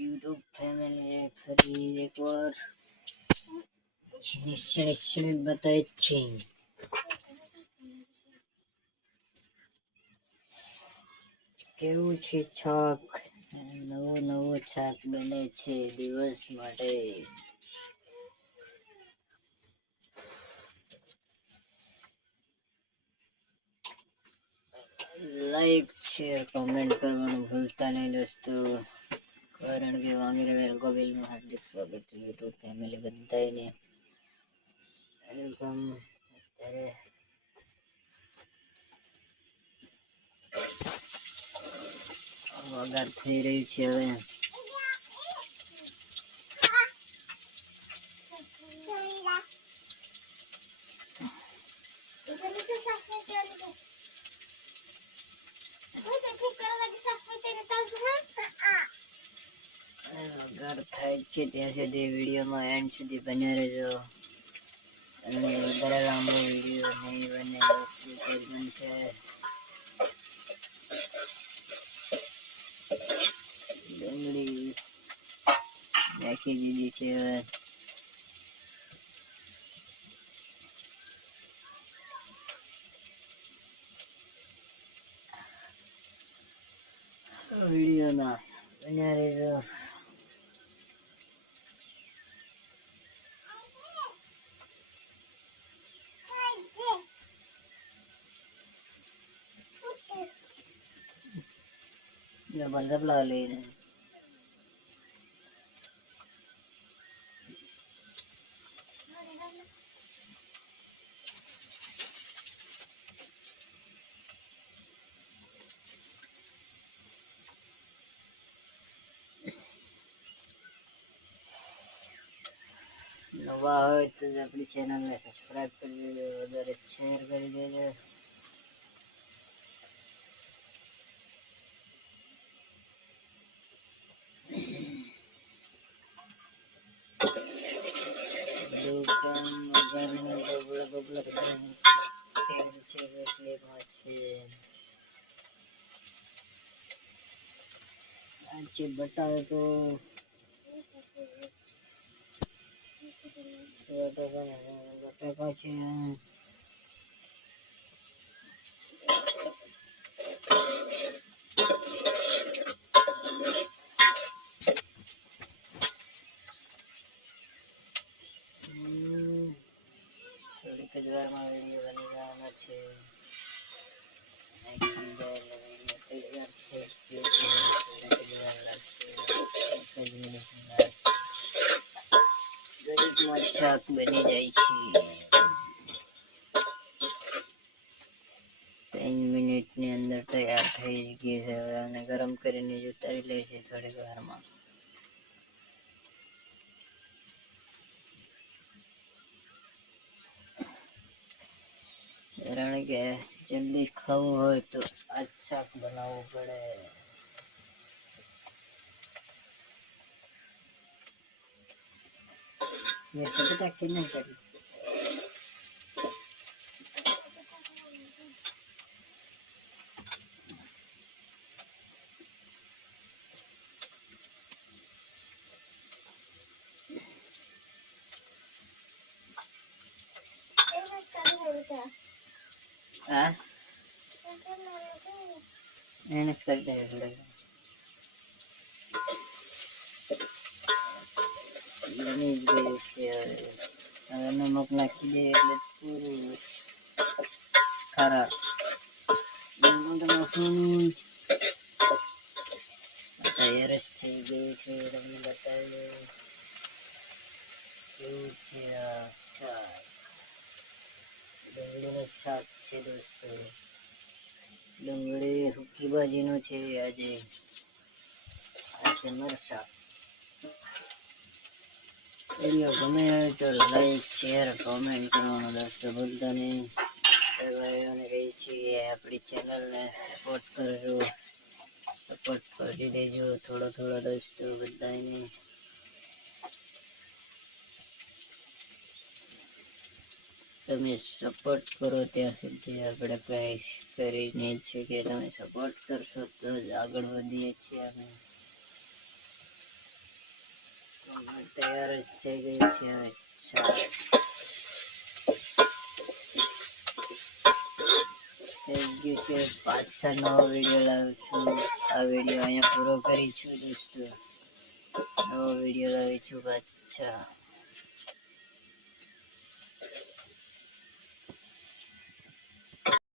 YouTube family ફરી એકવાર નિશ્ચિત બતાવે છે. કેવું છે છાક? નવો છાક બને છે દિવસ માટે. લાઈક શેર કમેન્ટ કરવાનું ભૂલતા નહીં દોસ્તો, કારણ કે વાંગીને ગોવિલનું હાર્દિક સ્વાગત છે યુટ્યુબ ફેમિલી બધાને. વેલકમ. અત્યારે વગાર થઈ રહી છે હવે. વગાર થાય છે ત્યાં સુધી વિડીયોમાં એન્ડ સુધી બન્યા રહેજો. અને વધારે લાંબો વિડીયો નહીં બને બનશે. ડુંગળી નાખી દીધી છે હવે. વિડીયોમાં બન્યા રહેજો. જબરદસ્ત લઈને નવા હોય તો આપણી ચેનલને સબસ્ક્રાઇબ કરી દેજો, વધારે શેર કરી દેજો. દુકાન વગરનું બબલા છે એટલે છે. આજે બટાવે તો બટાકા છે. થોડીક જ વારમાં વિડીયો બની જવાનો છે. તૈયાર થઈ ગયો છે. થોડીક જ વાર લાગશે. ઘડીકમાં શાક બની જાય છે. 3 મિનિટની અંદર તૈયાર થઈ ગઈ છે. અને ગરમ કરીને ઉતારી લે છે થોડીક વારમાં. કારણ કે જલ્દી ખાવું હોય તો આજ શાક બનાવવું પડે. મેં પતા કે નહીં કરી. હા એને જ કરી દે એટલે બની જ ગયું છે. હવે નમક નાખી દે એટલે પૂરું ખરાબ તૈયાર જ થઈ ગયું છે. તમને બતાવ્યું કેવું છે આ શાક. ડુંગળીનું શાક છે દોસ્તો. ડુંગળી સૂકી ભાજીનું છે આજે. આ છે મરચાં. વિડીયો ગમે હોય તો લાઈક શેર કોમેન્ટ કરવાનું દોસ્તો ભૂલતા નહીં. ભાઈઓને કહી છીએ આપણી ચેનલને સપોર્ટ કરજો, સપોર્ટ કરી દેજો થોડો દોસ્તો બધાને. તમે સપોર્ટ કરો ત્યાં સુધી આપણે કઈ કરીને છે કે તમે સપોર્ટ કરશો તો જ આગળ વધીએ છીએ અમે. તૈયાર જ થઈ ગયું છે હવે શાક. થઈ ગયું છે. પાછા નવો વિડીયો લાવું છું. આ વિડીયો અહીંયા પૂરો કરી છું દોસ્તો. નવો વિડીયો લાવી છું પાછા.